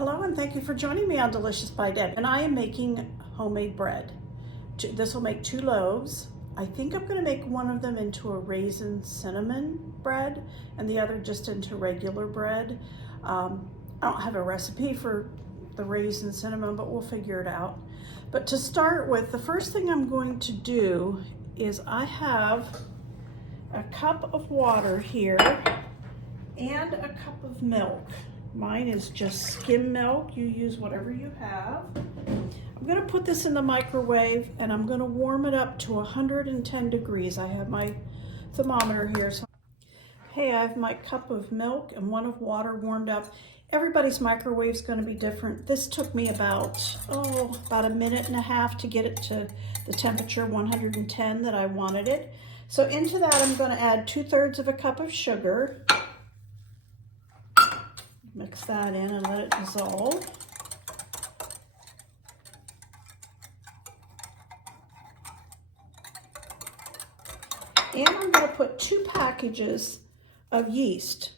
Hello and thank you for joining me on Delicious by Deb. And I am making homemade bread. This will make 2 loaves. I think I'm going to make one of them into a raisin cinnamon bread and the other just into regular bread. I don't have a recipe for the raisin cinnamon, but we'll figure it out. But to start with, the first thing I'm going to do is I have a cup of water here and a cup of milk. Mine is just skim milk. You use whatever you have. I'm going to put this in the microwave and I'm going to warm it up to 110 degrees. I have my thermometer here. So, hey, I have my cup of milk and one of water warmed up. Everybody's microwave is going to be different. This took me about a minute and a half to get it to the temperature 110 that I wanted it. So into that I'm going to add 2/3 of a cup of sugar. Mix that in and let it dissolve. And I'm going to put 2 packages of yeast.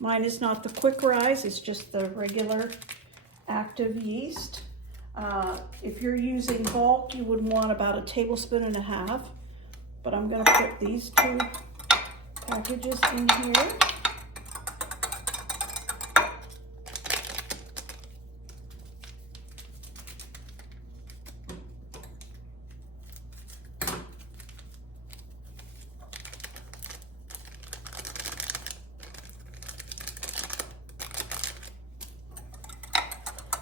Mine is not the quick rise, it's just the regular active yeast. If you're using bulk, you would want about 1.5 tablespoons, but I'm going to put these 2 packages in here.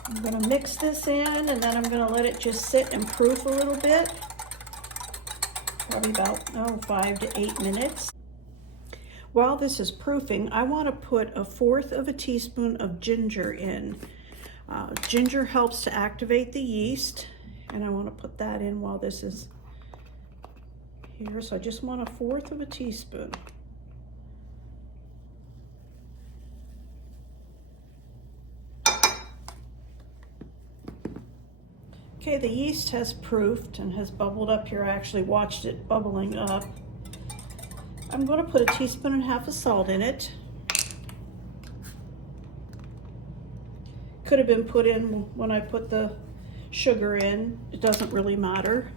I'm going to mix this in and then I'm going to let it just sit and proof a little bit, probably about 5 to 8 minutes. While this is proofing, I want to put 1/4 teaspoon of ginger in. Ginger helps to activate the yeast, and I want to put that in while this is here. So I just want 1/4 teaspoon. Okay, the yeast has proofed and has bubbled up here. I actually watched it bubbling up. I'm going to put 1.5 teaspoons of salt in it. Could have been put in when I put the sugar in. It doesn't really matter.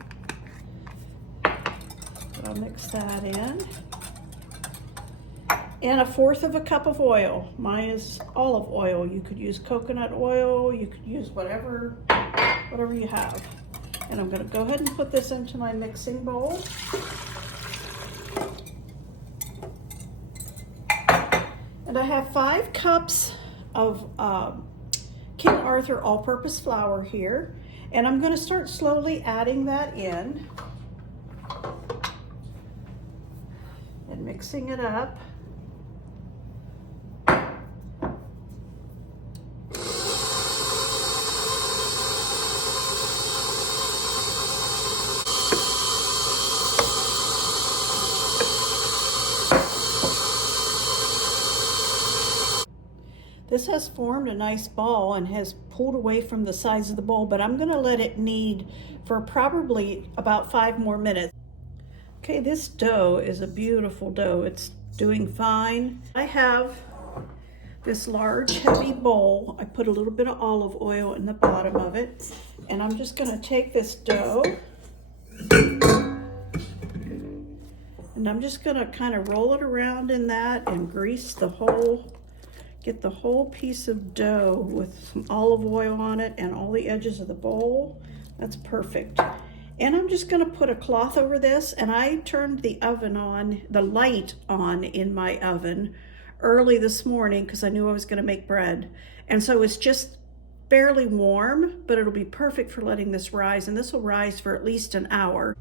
But I'll mix that in. And 1/4 cup of oil. Mine is olive oil. You could use coconut oil. You could use whatever you have. And I'm going to go ahead and put this into my mixing bowl. And I have 5 cups of King Arthur all-purpose flour here. And I'm going to start slowly adding that in and mixing it up. This has formed a nice ball and has pulled away from the sides of the bowl, but I'm going to let it knead for probably about 5 more minutes. Okay, this dough is a beautiful dough. It's doing fine. I have this large heavy bowl. I put a little bit of olive oil in the bottom of it, and I'm just going to take this dough and I'm just going to kind of roll it around in that and grease the whole, get the whole piece of dough with some olive oil on it and all the edges of the bowl. That's perfect. And I'm just going to put a cloth over this, and I turned the oven on, the light on in my oven early this morning because I knew I was going to make bread. And so it's just barely warm, but it'll be perfect for letting this rise, and this will rise for at least an hour.